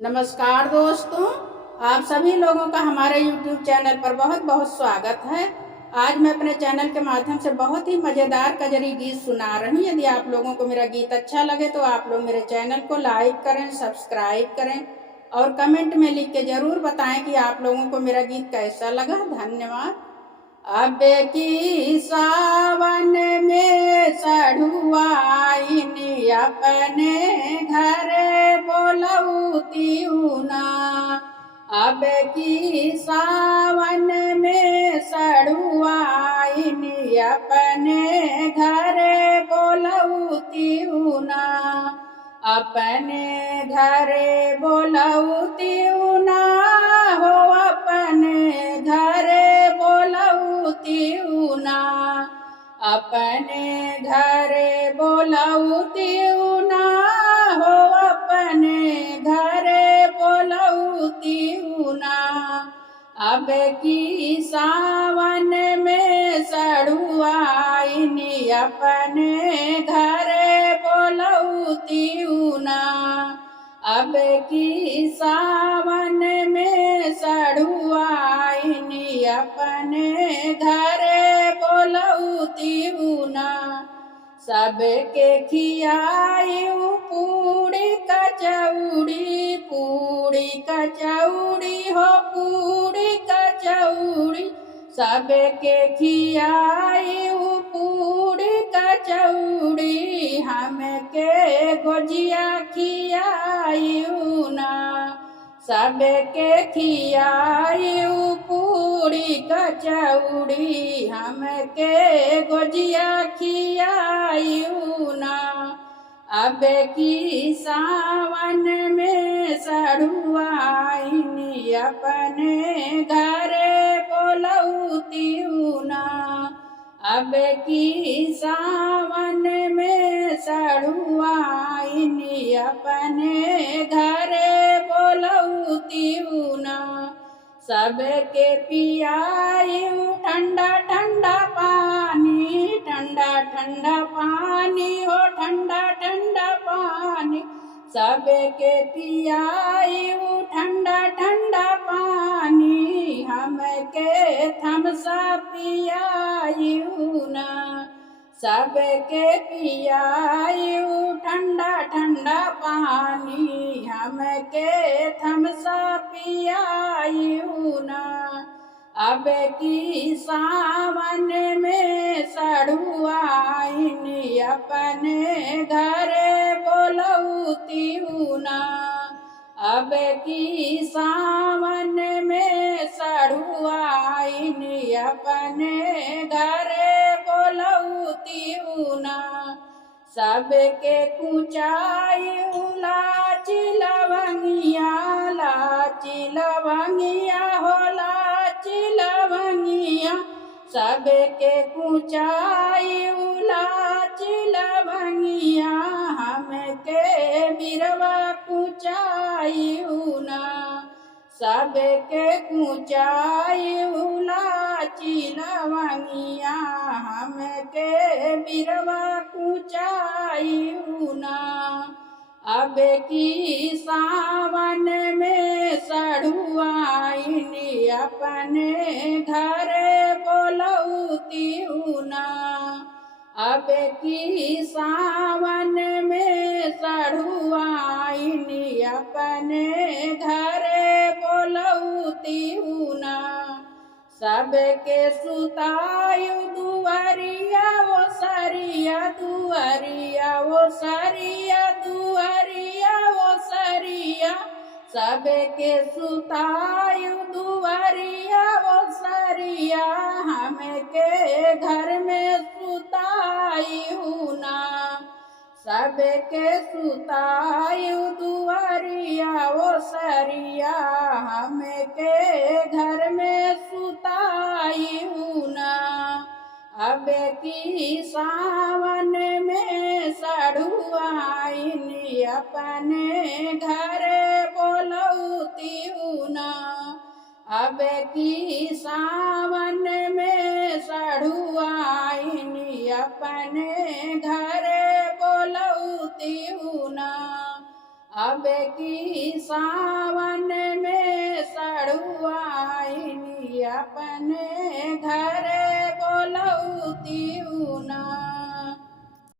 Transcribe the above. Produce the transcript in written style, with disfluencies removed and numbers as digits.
नमस्कार दोस्तों, आप सभी लोगों का हमारे YouTube चैनल पर बहुत बहुत स्वागत है। आज मैं अपने चैनल के माध्यम से बहुत ही मज़ेदार कजरी गीत सुना रही हूँ। यदि आप लोगों को मेरा गीत अच्छा लगे तो आप लोग मेरे चैनल को लाइक करें, सब्सक्राइब करें और कमेंट में लिख के ज़रूर बताएं कि आप लोगों को मेरा गीत कैसा लगा। धन्यवाद। अब की सावन में सढ़ुआइन अपने घर बोलौती ना। अब की सावन में सढ़ुआइन अपने घर बोलौती ना। अपने घर बोलौती ना हो, अपने घर बोलौती ना। अपने घर बोलौती ना हो, अपने घर बोलौती ना। अब की सावन में सढ़ुआइन अपने घर बोलौती ना। अब की सावन में सढ़ुआइन अपने घर बोलौती ना। सबके खियायु पूड़ी कचौड़ी, पूड़ी कचौड़ी हो, पूड़ी कचौड़ी। सबके खियायु पूड़ी कचौड़ी, हमके गोजिया खियायु ना। सबके खियायु पूड़ी कचौड़ी, हमके गोजिया खियायु ना। अब की सावन में सढ़ुआइन अपने घर बोलौती ना। अब की सावन में सढ़ुआइन अपने घर बोलौती ना। सबके पियायु ठंडा ठंडा पानी, ठंडा ठंडा पानी हो, ठंडा ठंडा पानी। सबके पियायु ठंडा ठंडा पानी, हमके थमसा पियायु ना। सबके पियायु ठंडा ठंडा पानी, हमके थमसा पियायु ना। अब की सावन में सढ़ुआइन अपने घर बोलौती ना। अब की सावन में सढ़ुआइन अपने घर बोलौती ना। सबके कुचायु लाची लवंगिया, लाची लवंगिया हो, लाची लवंगिया। सबके कुचायु लाची लवंगिया, हमके बिरवा कुचायु ना। सबके कुचायु लाची लवंगिया, हमके बिरवा कुचायु ना। अब की सावन में सढ़ुआइन अपने घर बोलौती ना। अब की सावन में सढ़ुआइन अपने घर बोलौती ना। सबके सुतायु दुआरिया वो सरिया, दुआरिया वो सरिया, दुआरिया वो सरिया। सबके सुतायु दुआरिया वो सरिया, हमके घर में सुतायु ना। सबके सुतायु दुआरिया वो सरिया, हमके घर में सुतायु ना। अब की सावन में सढ़ुआइन अपने घर बोलौती ना। अब की सावन में सढ़ुआइन अपने घर बोलौती ना। अब की सा अपने घरे बोलऊ